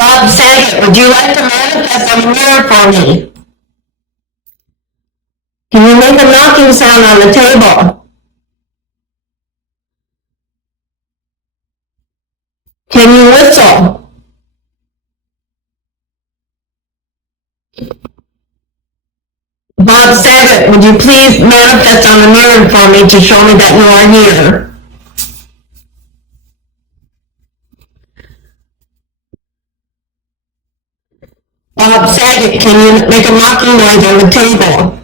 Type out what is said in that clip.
Bob Saget, would you like to manifest a mirror for me? Can you make a knocking sound on the table? Can you whistle? Bob Saget, would you please manifest on the mirror for me to show me that you are here? Bob Saget, can you make a knocking noise on the table?